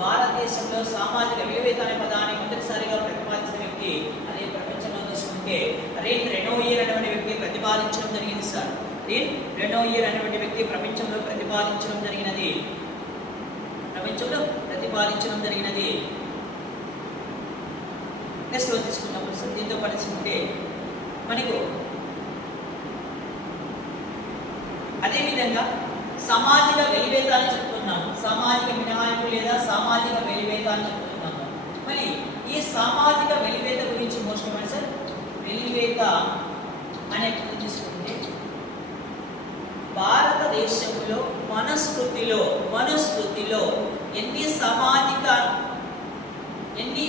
భారతదేశంలో సామాజిక విలువేత అనే పదాన్ని మొదటిసారిగా ప్రతిపాదించిన వ్యక్తి అదే ప్రపంచంలో తీసుకుంటే రెనోయిర్ అనేటువంటి వ్యక్తి ప్రతిపాదించడం జరిగింది సార్. రెనోయిర్ అనేటువంటి వ్యక్తి ప్రపంచంలో ప్రతిపాదించడం జరిగినది. నెక్స్ట్ తీసుకున్నప్పుడు సార్ దీంతో పరిస్థితి మనకు అదేవిధంగా సామాజిక వెలివేత అని చెప్తున్నాము. సామాజిక మినహాయింపు లేదా సామాజిక వెలివేత అని చెప్తున్నాము. మరి ఈ సామాజిక వెలివేత గురించి మోస్ట్ సార్ వెలివేత అనే తీసుకుంటే భారతదేశంలో వనస్పతిలో ఎన్ని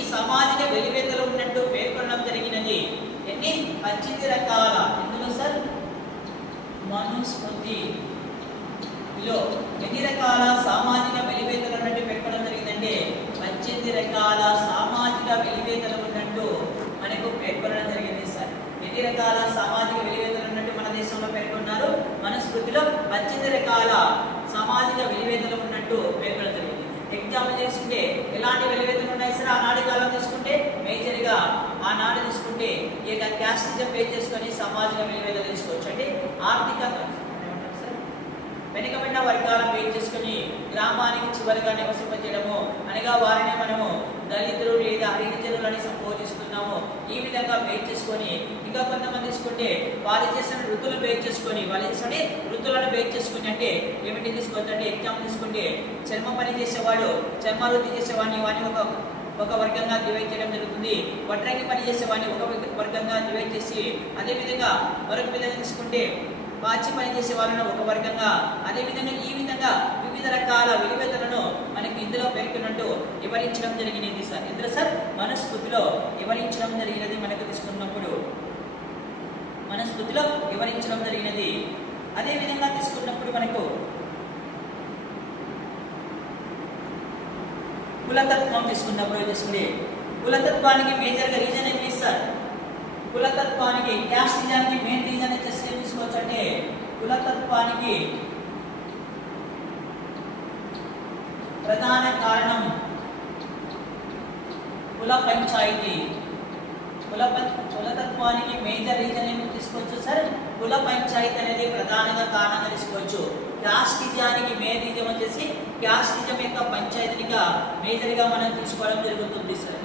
సామాజిక వెలివేతలు ఉన్నట్టు పేర్కొనడం జరిగినది. 18 రకాల ఎందులో సార్ మనుస్మృతిలో ఎన్ని రకాల సామాజిక వెలివేతలు ఉన్నట్టు పేర్కొనడం జరిగిందంటే 18 రకాల సామాజిక వెలివేతలు ఉన్నట్టు మనకు పేర్కొనడం జరిగింది సార్. ఎన్ని రకాల సామాజిక వెలివేతలు ఉన్నట్టు మన దేశంలో పేర్కొన్నారు? మనుస్మృతిలో 18 రకాల సామాజిక వెలివేతలు ఉన్నట్టు పేర్కొనడం జరిగింది. ఎగ్జాంపుల్ తీసుకుంటే ఎలాంటి వెలివేతలు ఉన్నాయి సార్? ఆనాటి కాలం తీసుకుంటే మేజర్గా ఆనాడు తీసుకుంటే ఇక క్యాస్టిజం బేస్ చేసుకొని సామాజిక వెలివేతలు తీసుకోవచ్చు. అంటే ఆర్థిక వెనుకబడిన వర్గాలను బేస్ చేసుకొని గ్రామానికి చివరిగా నివసింపజేయడము అనగా వారిని మనము దళితులు లేదా హరిజనులని సంబోధిస్తున్నాము. ఈ విధంగా బేస్ చేసుకొని ఇంకా కొంతమంది తీసుకుంటే వాళ్ళు చేసిన వృత్తులు బేస్ చేసుకొని వృత్తులను బేస్ చేసుకుని అంటే ఏమిటి తీసుకోవచ్చు అంటే ఎగ్జాంపుల్ తీసుకుంటే చర్మ పని చేసేవాడు చర్మ వృత్తి చేసేవాడిని వాడిని ఒక వర్గంగా డివైడ్ చేయడం జరుగుతుంది. వడ్రంగి పని చేసేవాడిని ఒక వర్గంగా డివైడ్ చేసి అదేవిధంగా మరొక విధంగా తీసుకుంటే పాచి పని చేసే వాళ్ళను ఒక వర్గంగా అదేవిధంగా ఈ విధంగా వివిధ రకాల విలువేతలను మనకి ఇందులో పేర్కొన్నట్టు వివరించడం జరిగినది సార్. ఇందులో సార్ మనుస్మృతిలో వివరించడం జరిగినది. మనకు తీసుకున్నప్పుడు మనుస్మృతిలో వివరించడం జరిగినది. అదేవిధంగా తీసుకున్నప్పుడు మనకు కులతత్వం తీసుకున్నప్పుడు తీసుకుంటే కులతత్వానికి మేజర్గా రీజన్ ఏమి సార్? కులతత్వానికి క్యాస్టిజానికి మెయిన్ రీజన్ వచ్చేసి ఏం తీసుకోవచ్చు అంటే కులతత్వానికి ప్రధాన కారణం కుల పంచాయతీ. కులతత్వానికి మేజర్ రీజన్ ఏమి తీసుకోవచ్చు సార్? కుల పంచాయతీ అనేది ప్రధానంగా కారణంగా తీసుకోవచ్చు. క్యాస్టిజానికి మెయిన్ రీజన్ వచ్చేసి క్యాస్టిజం యొక్క పంచాయతీగా మేజర్గా మనం తీసుకోవడం జరుగుతుంది సార్.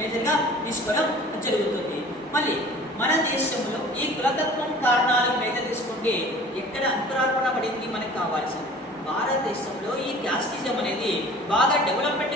మళ్ళీ మన దేశంలో ఈ కులతత్వం కారణాలు మేజర్ తీసుకుంటే ఎక్కడ అంతరార్పణ పడింది మనకు కావాలి సార్. భారతదేశంలో ఈ క్యాస్టిజం అనేది బాగా డెవలప్మెంట్